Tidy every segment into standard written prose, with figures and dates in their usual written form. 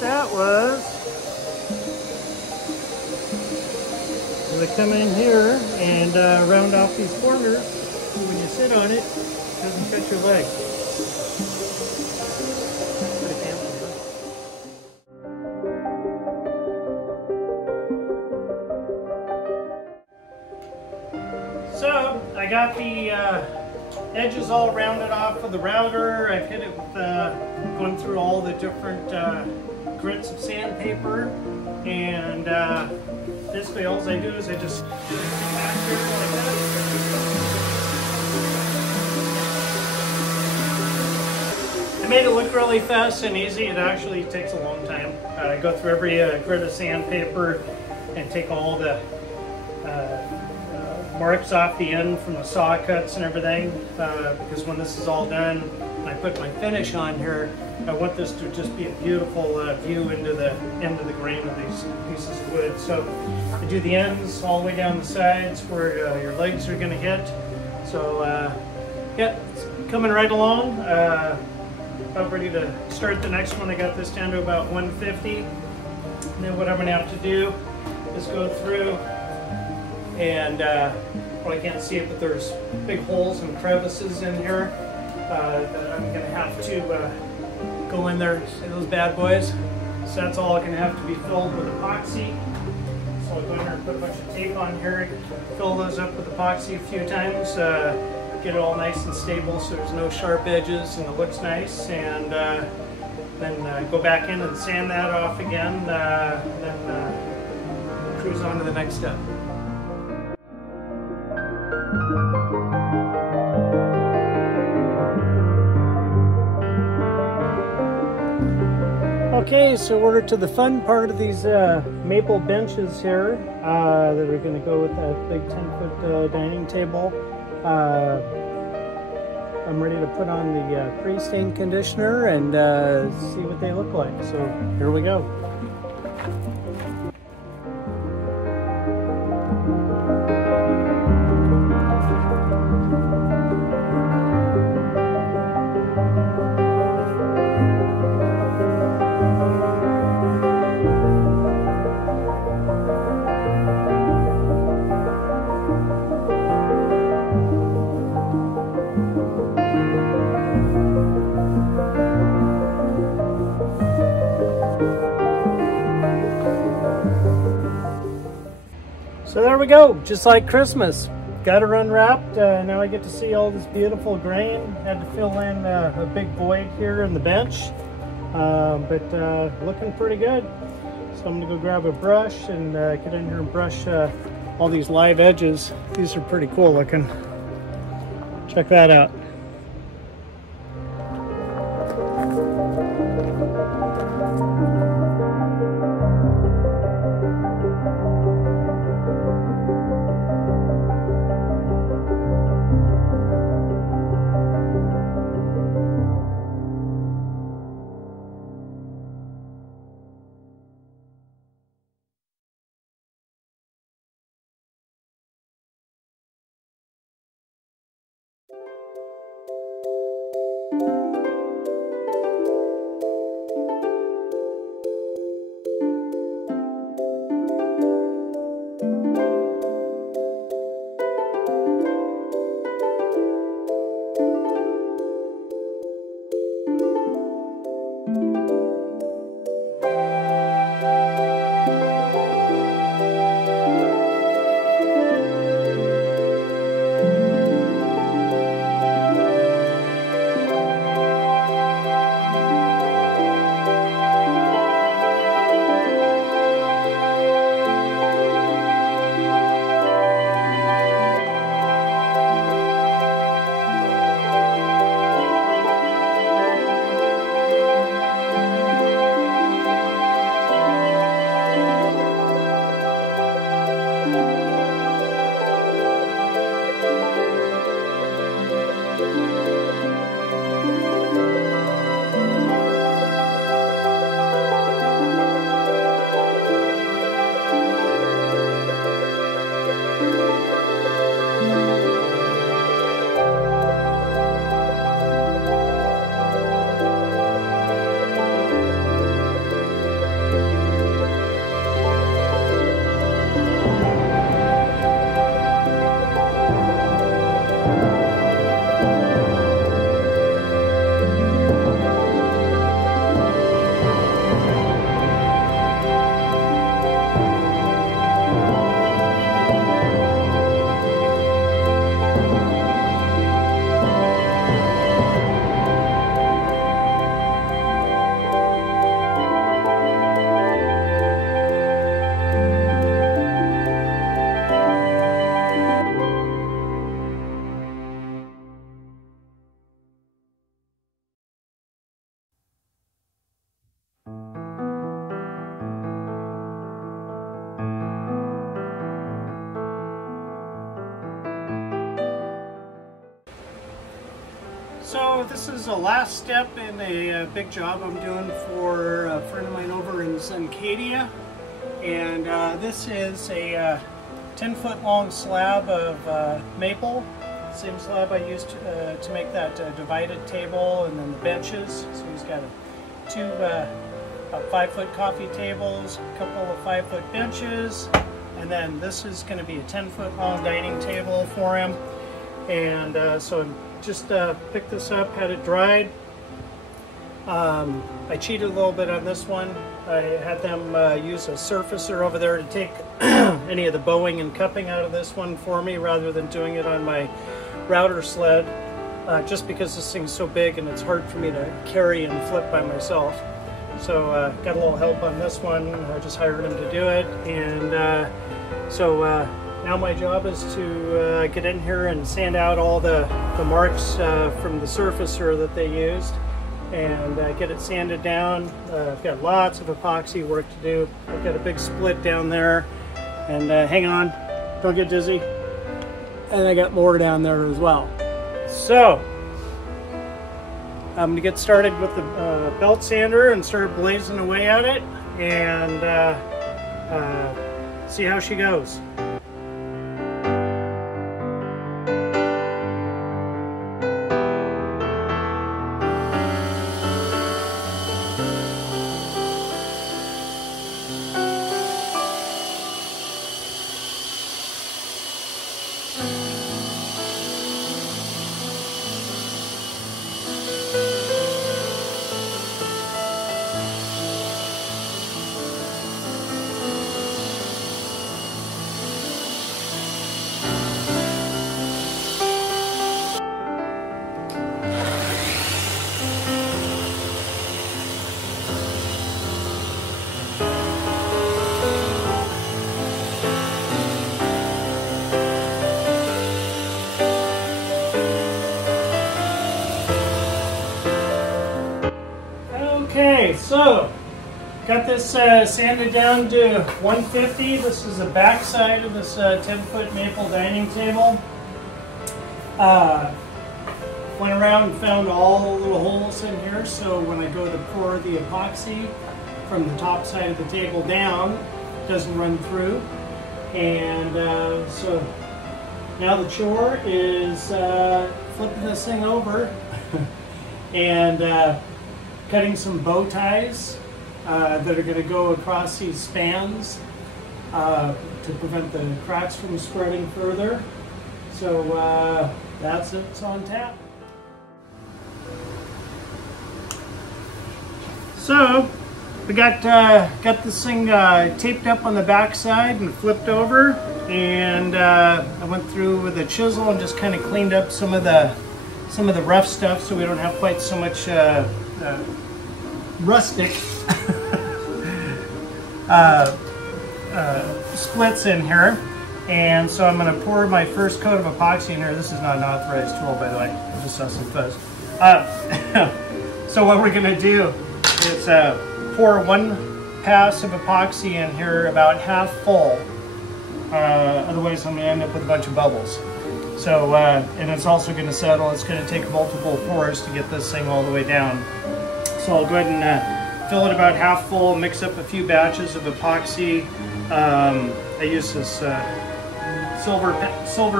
That was, we come in here and round off these corners. When you sit on it, it doesn't cut your leg. Put a camera on. So I got the edges all rounded off of the router. I've hit it with going through all the different grits of sandpaper, and basically all I do is I just do it after like that. I made it look really fast and easy. It actually takes a long time. I go through every grit of sandpaper and take all the marks off the end from the saw cuts and everything, because when this is all done and I put my finish on here, I want this to just be a beautiful view into the end of the grain of these pieces of wood. So I do the ends all the way down the sides where your legs are going to hit. So yeah, it's coming right along. About ready to start the next one. I got this down to about 150. And then what I'm going to have to do is go through and probably can't see it, but there's big holes and crevices in here that I'm going to have to go in there. See those bad boys? So that's all going to have to be filled with epoxy. So I'll go in there and put a bunch of tape on here, fill those up with epoxy a few times, get it all nice and stable so there's no sharp edges and it looks nice, and then go back in and sand that off again, and then cruise on to the next step. Okay, so we're to the fun part of these maple benches here that are going to go with that big 10-foot dining table. I'm ready to put on the pre-stain conditioner and see what they look like. So here we go. So there we go, just like Christmas. Got her unwrapped. Now I get to see all this beautiful grain. Had to fill in a big void here in the bench, but looking pretty good. So I'm gonna go grab a brush and get in here and brush all these live edges. These are pretty cool looking. Check that out. This is the last step in a big job I'm doing for a friend of mine over in Zuncadia. And this is a 10-foot long slab of maple. Same slab I used to make that divided table and then the benches. So he's got two 5-foot coffee tables, a couple of 5-foot benches, and then this is going to be a 10-foot long dining table for him. And so just picked this up, had it dried. I cheated a little bit on this one. I had them use a surfacer over there to take any of the bowing and cupping out of this one for me rather than doing it on my router sled, just because this thing's so big and it's hard for me to carry and flip by myself. So got a little help on this one. I just hired him to do it. And so now my job is to get in here and sand out all the marks from the surfacer that they used and get it sanded down. I've got lots of epoxy work to do. I've got a big split down there, and hang on, don't get dizzy. And I got more down there as well. So I'm gonna get started with the belt sander and start blazing away at it and see how she goes. Okay, so got this sanded down to 150. This is the back side of this 10-foot maple dining table. Went around and found all the little holes in here, so when I go to pour the epoxy from the top side of the table down, it doesn't run through. And so now the chore is flipping this thing over and cutting some bow ties that are going to go across these spans to prevent the cracks from spreading further. So that's it, it's on tap. So we got this thing taped up on the back side and flipped over, and I went through with a chisel and just kind of cleaned up some of the rough stuff so we don't have quite so much rustic splits in here. And so I'm going to pour my first coat of epoxy in here. This is not an authorized tool, by the way. I just saw some fuzz. So what we're going to do is pour one pass of epoxy in here about half full. Otherwise I'm going to end up with a bunch of bubbles. So, and it's also going to settle. It's going to take multiple pours to get this thing all the way down. So I'll go ahead and fill it about half full, mix up a few batches of epoxy. I use this Silver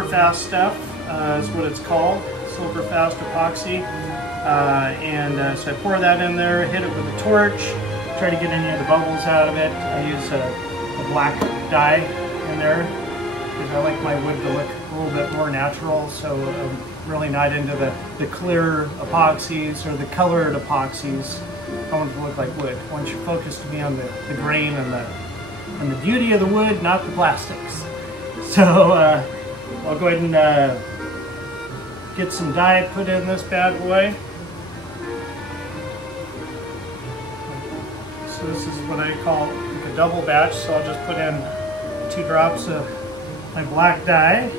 Fast stuff, is what it's called, Silver Fast epoxy. So I pour that in there, hit it with a torch, try to get any of the bubbles out of it. I use a black dye in there because I like my wood to look a little bit more natural, so I'm really not into the clear epoxies or the colored epoxies. I want it to look like wood. I want your focus to be on the grain and the beauty of the wood, not the plastics. So I'll go ahead and get some dye put in this bad boy. So this is what I call like a double batch, so I'll just put in 2 drops of my black dye.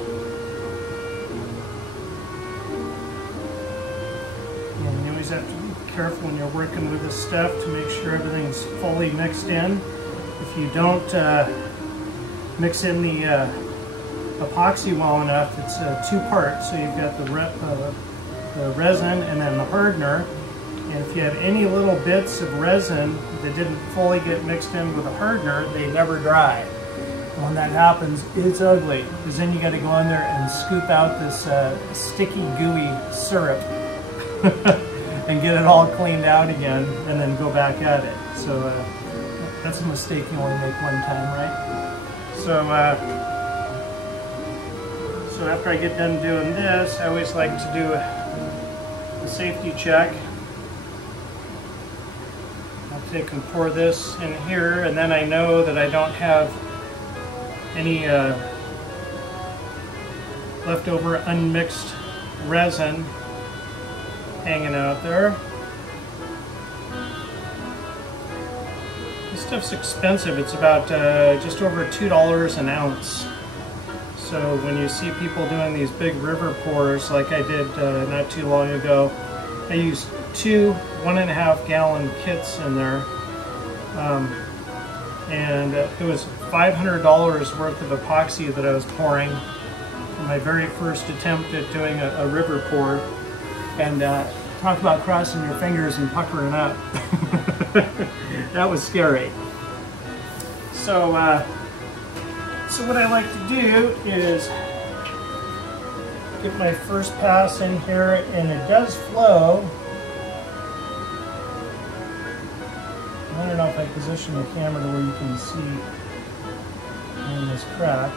And you always have to be careful when you're working with this stuff to make sure everything's fully mixed in. If you don't mix in the epoxy well enough, it's 2 parts. So you've got the the resin and then the hardener. And if you have any little bits of resin that didn't fully get mixed in with the hardener, they never dry. And when that happens, it's ugly, because then you got to go in there and scoop out this sticky, gooey syrup and get it all cleaned out again, and then go back at it. So that's a mistake you only make one time, right? So, so after I get done doing this, I always like to do a safety check. I'll take and pour this in here, and then I know that I don't have any leftover unmixed resin hanging out there. This stuff's expensive. It's about just over $2 an ounce. So when you see people doing these big river pours like I did not too long ago, I used 2 1.5 gallon kits in there, and it was $500 worth of epoxy that I was pouring for my very first attempt at doing a river pour. And talk about crossing your fingers and puckering up. That was scary. So, so what I like to do is get my first pass in here, and it does flow. I don't know if I position the camera to where you can see in this crack.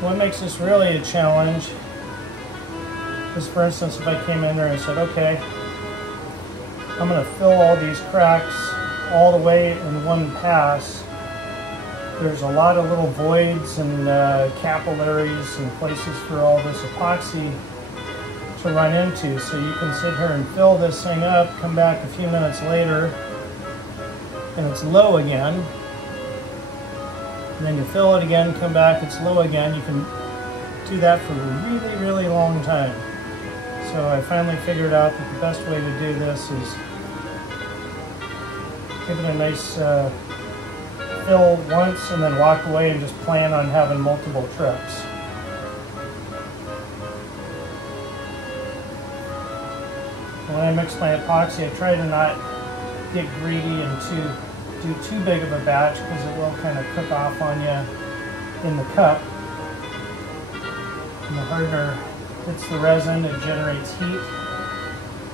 What makes this really a challenge is, for instance, if I came in there and said, okay, I'm going to fill all these cracks all the way in one pass, there's a lot of little voids and capillaries and places for all this epoxy to run into. So you can sit here and fill this thing up, come back a few minutes later, and it's low again. And then you fill it again, come back, it's low again. You can do that for a really, really long time. So I finally figured out that the best way to do this is give it a nice fill once and then walk away and just plan on having multiple trips. When I mix my epoxy, I try to not get greedy and do too big of a batch, because it will kind of cook off on you in the cup. And the hardener hits the resin, it generates heat,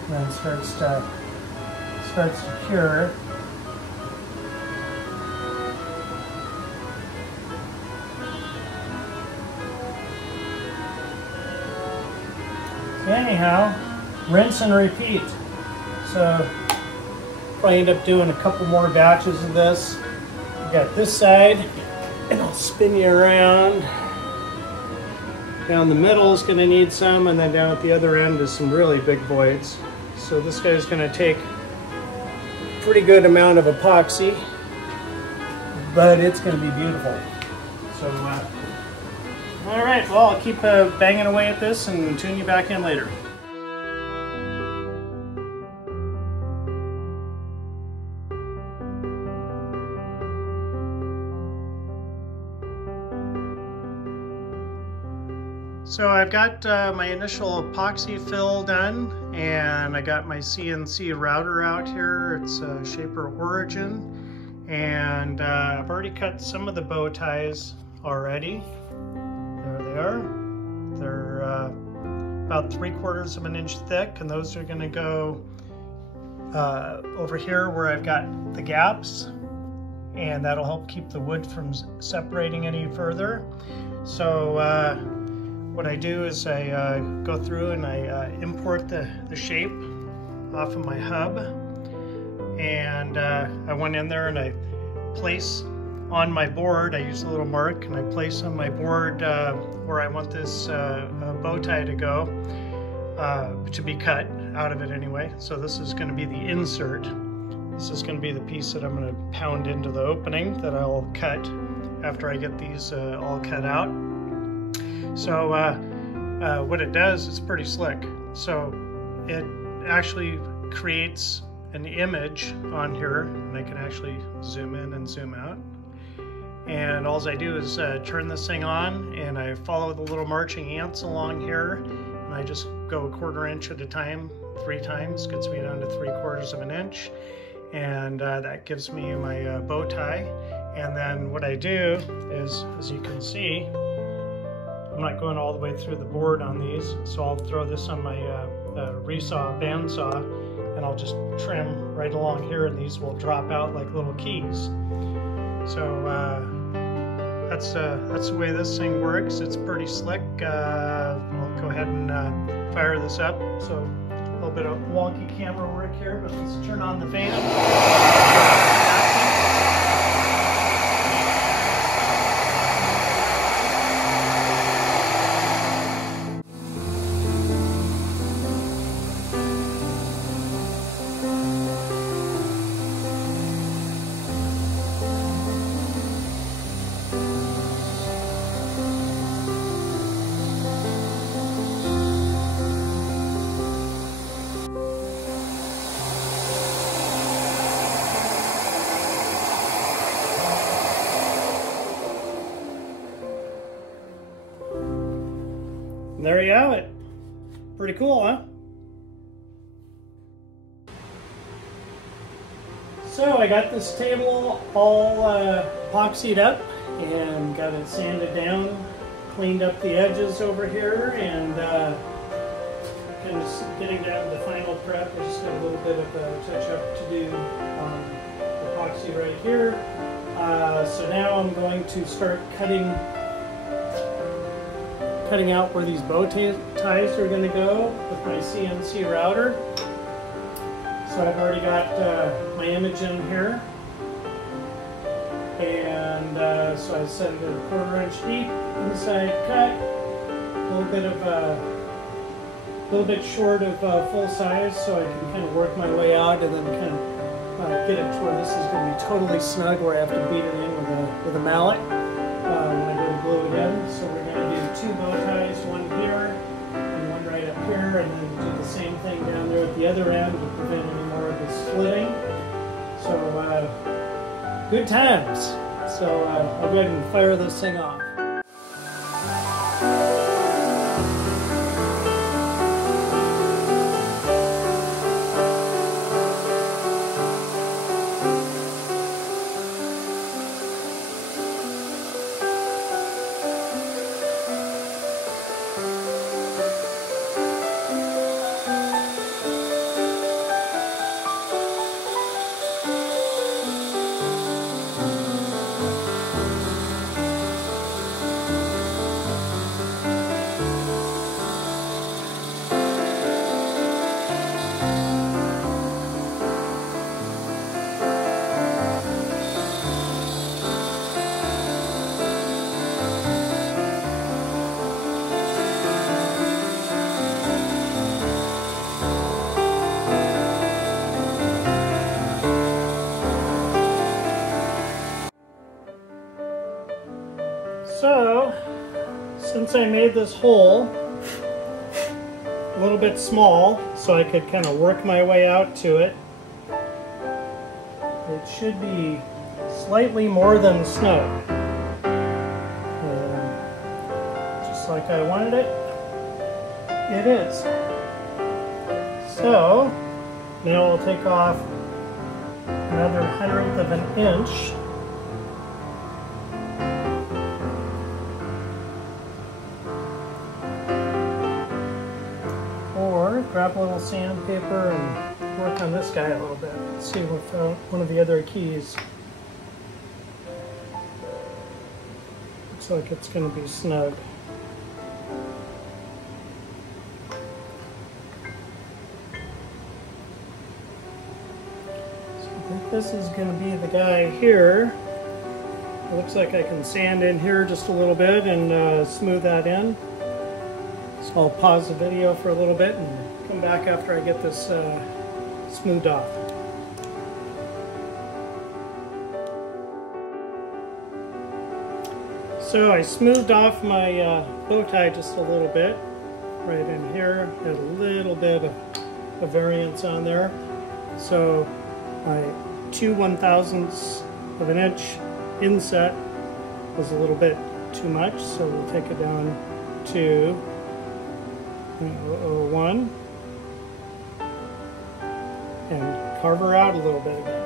and then starts to cure. So anyhow, rinse and repeat. So I end up doing a couple more batches of this. I got this side, and I'll spin you around. Down the middle is going to need some, and then down at the other end is some really big voids. So this guy's going to take a pretty good amount of epoxy, but it's going to be beautiful. So, all right, well, I'll keep banging away at this and tune you back in later. So I've got my initial epoxy fill done, and I got my CNC router out here. It's Shaper Origin, and I've already cut some of the bow ties already. There they are. They're about 3/4 of an inch thick, and those are going to go over here where I've got the gaps, and that'll help keep the wood from separating any further. So what I do is I go through and I import the shape off of my hub, and I went in there and I place on my board, I use a little mark, and I place on my board where I want this bow tie to go, to be cut out of it anyway. So this is going to be the insert. This is going to be the piece that I'm going to pound into the opening that I'll cut after I get these all cut out. So what it does, it's pretty slick. So it actually creates an image on here, and I can actually zoom in and zoom out. And all I do is turn this thing on, and I follow the little marching ants along here, and I just go 1/4 inch at a time, 3 times, gets me down to 3/4 of an inch, and that gives me my bow tie. And then what I do is, as you can see, I'm not going all the way through the board on these, so I'll throw this on my resaw, bandsaw, and I'll just trim right along here, and these will drop out like little keys. So that's the way this thing works. It's pretty slick. I'll go ahead and fire this up. So a little bit of wonky camera work here, but let's turn on the fan. And there you have it. Pretty cool, huh? So I got this table all epoxied up and got it sanded down, cleaned up the edges over here, and kind of getting down to the final prep. I just got a little bit of a touch-up to do on epoxy right here. So now I'm going to start cutting out where these bow ties are going to go with my CNC router. So I've already got my image in here, and so I set it at 1/4 inch deep inside cut, a little bit short of full size, so I can kind of work my way out and then kind of get it to where this is going to be totally snug, where I have to beat it in with a mallet when I go to glue it in. So we're going to do 2 bow ties, one here and one right up here, and then do the same thing down there at the other end to prevent any more of the splitting. So good times. So I'll go ahead and fire this thing off. So, since I made this hole a little bit small so I could kind of work my way out to it, it should be slightly more than snug. Just like I wanted it, it is. So, now I'll take off another 1/100 of an inch. Grab a little sandpaper and work on this guy a little bit. Let's see with one of the other keys. Looks like it's going to be snug. So I think this is going to be the guy here. It looks like I can sand in here just a little bit and smooth that in. So I'll pause the video for a little bit and come back after I get this smoothed off. So I smoothed off my bow tie just a little bit right in here. Had a little bit of variance on there. So my 2/1000ths of an inch inset was a little bit too much, so we'll take it down to 0.001 and carve her out a little bit again.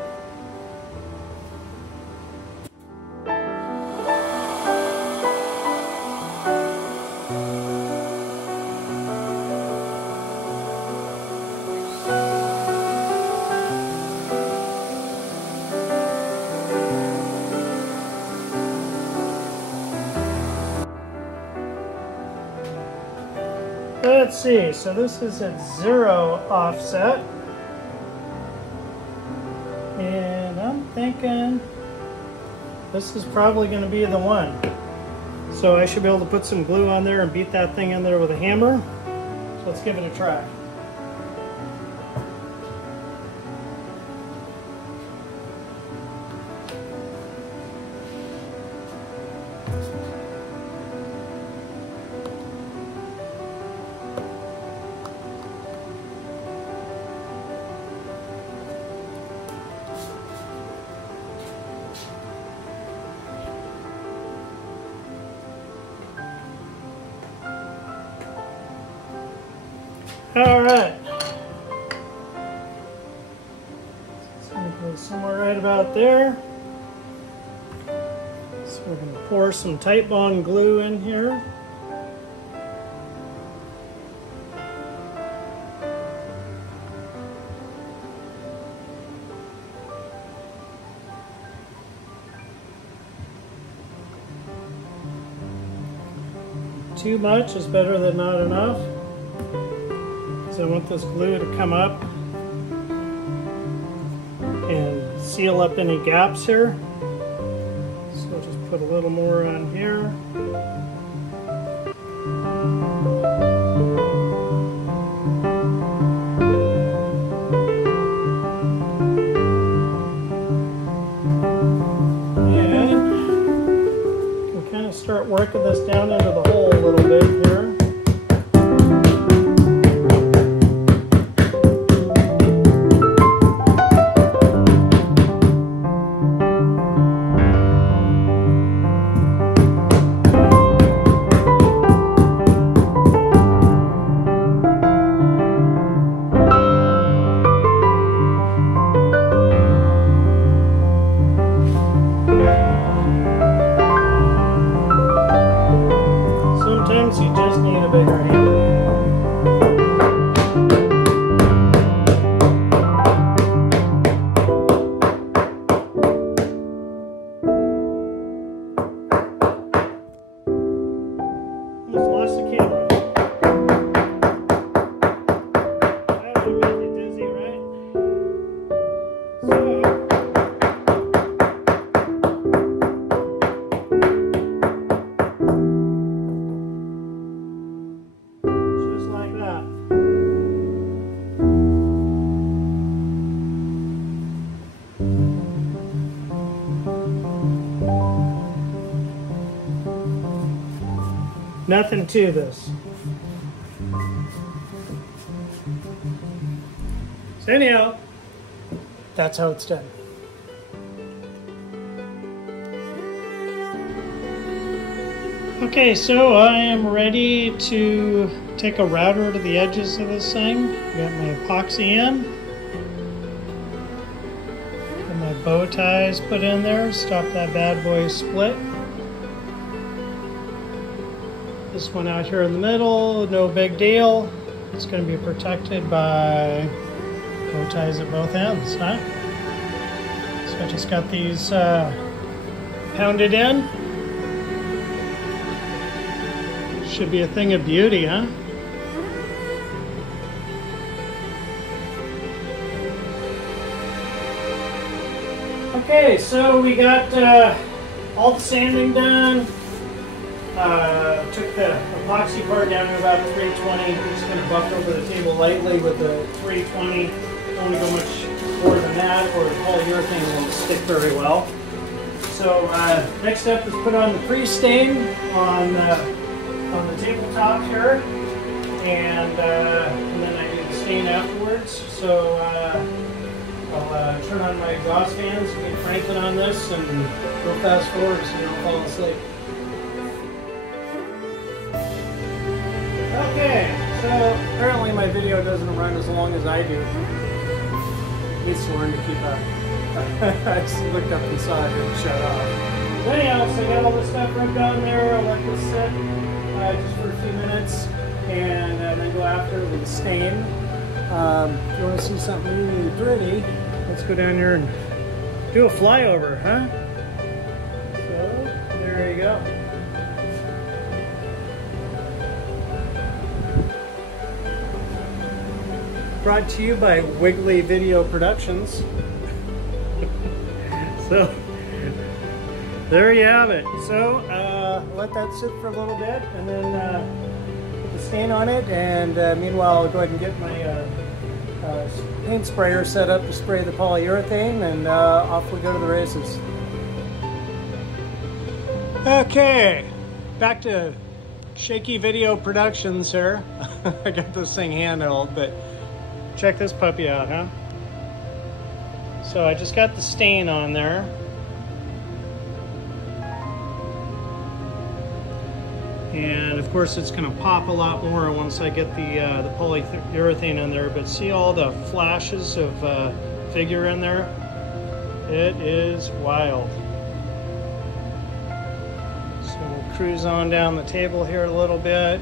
Let's see, so this is at 0 offset, and I'm thinking this is probably going to be the one. So I should be able to put some glue on there and beat that thing in there with a hammer. So let's give it a try. All right, it's going to go somewhere right about there. So we're going to pour some tight bond glue in here. Too much is better than not enough. I want this glue to come up and seal up any gaps here. So I'll just put a little more on here. And we can kind of start working this down into the hole a little bit here. You just need a bigger hammer. Almost lost the camera. That would make you dizzy, right? Nothing to this. So anyhow, that's how it's done. Okay, so I am ready to take a router to the edges of this thing. Got my epoxy in. Got my bow ties put in there, stop that bad boy split. This one out here in the middle, no big deal. It's going to be protected by bow ties at both ends, huh? So I just got these pounded in. Should be a thing of beauty, huh? Okay, so we got all the sanding done. Took the epoxy part down to about 320. I'm just going to buff over the table lightly with the 320. Don't want to go much more than that, or the polyurethane won't stick very well. So next step is put on the pre-stain on the tabletop here, and then I do the stain afterwards. So I'll turn on my exhaust fans, get cranking on this, and go fast forward so you don't fall asleep. Okay, so apparently my video doesn't run as long as I do. Needs to learn to keep up. I just looked up and saw it didn't shut off. But anyhow, so I got all this stuff rubbed on there. I'll let this sit just for a few minutes and then go after with the stain. If you want to see something really pretty, let's go down here and do a flyover, huh? So, there you go. Brought to you by Wiggly Video Productions. So, there you have it. So, let that sit for a little bit and then put the stain on it. And meanwhile, I'll go ahead and get my paint sprayer set up to spray the polyurethane, and off we go to the races. Okay, back to Shaky Video Productions here. I got this thing handheld, but check this puppy out, huh? So I just got the stain on there. And of course it's going to pop a lot more once I get the polyurethane in there, but see all the flashes of figure in there? It is wild. So we'll cruise on down the table here a little bit.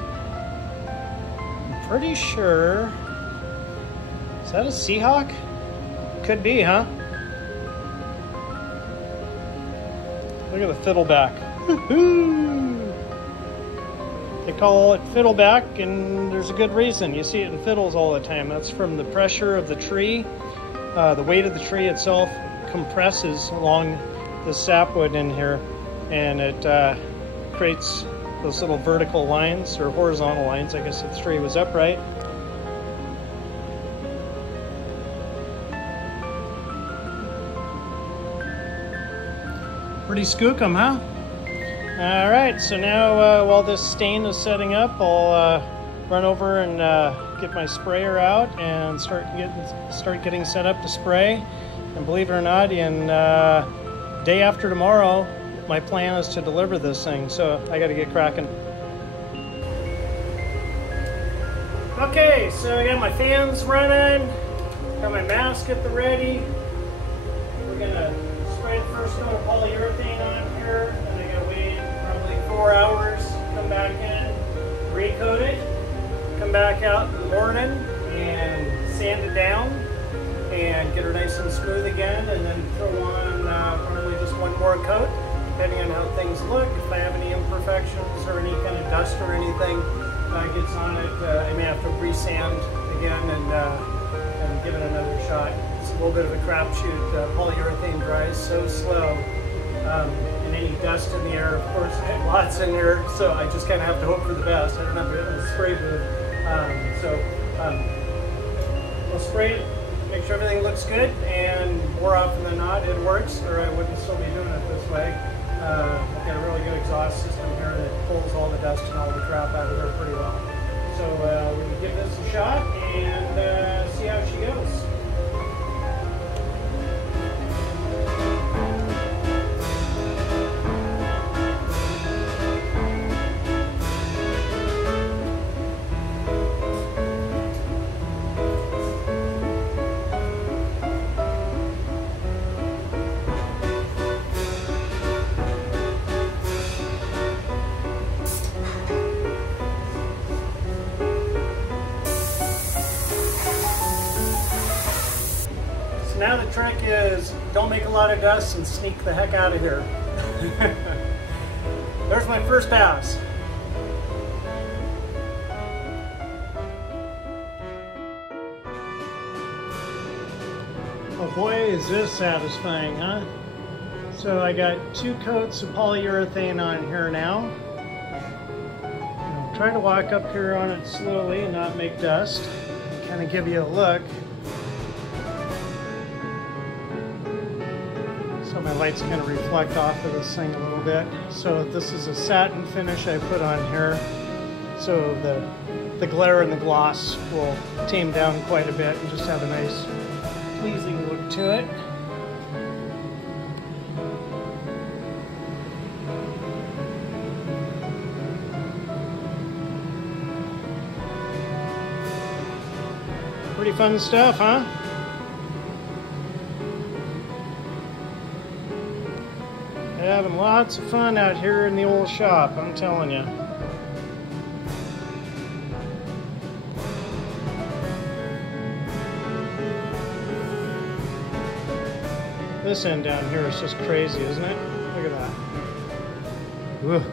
I'm pretty sure, is that a Seahawk? Could be, huh? Look at the fiddleback. They call it fiddleback, and there's a good reason. You see it in fiddles all the time. That's from the pressure of the tree. The weight of the tree itself compresses along the sapwood in here, and it creates those little vertical lines, or horizontal lines, I guess if the tree was upright. Pretty skookum, huh? All right, so now while this stain is setting up, I'll run over and get my sprayer out and start getting set up to spray. And believe it or not, in day after tomorrow, my plan is to deliver this thing, so I got to get cracking. Okay, so I got my fans running, got my mask at the ready. We're gonna spray the first coat of polyurethane on here, and I gotta wait probably 4 hours, come back in, recoat it, come back out in the morning and sand it down and get her nice and smooth again, and then throw on probably just one more coat, depending on how things look. If I have any imperfections or any kind of dust or anything gets on it, I may have to re-sand again and give it another shot. It's a little bit of a crapshoot. Polyurethane dries so slow, and any dust in the air, of course, I have lots in here, so I just kind of have to hope for the best. I don't have a spray booth, we'll spray it, make sure everything looks good, and more often than not, it works, or I wouldn't still be doing it this way. I've got a really good exhaust system here that pulls all the dust and all the crap out of there pretty well. So we can give this a shot and see how she goes. Now the trick is, don't make a lot of dust and sneak the heck out of here. There's my first pass. Oh boy, is this satisfying, huh? So I got 2 coats of polyurethane on here now. I'll try to walk up here on it slowly and not make dust. Kind of give you a look. So my lights kind of reflect off of this thing a little bit. So this is a satin finish I put on here. So the glare and the gloss will tame down quite a bit and just have a nice, pleasing look right to it. Pretty fun stuff, huh? Having lots of fun out here in the old shop, I'm telling you. This end down here is just crazy, isn't it? Look at that. Whew.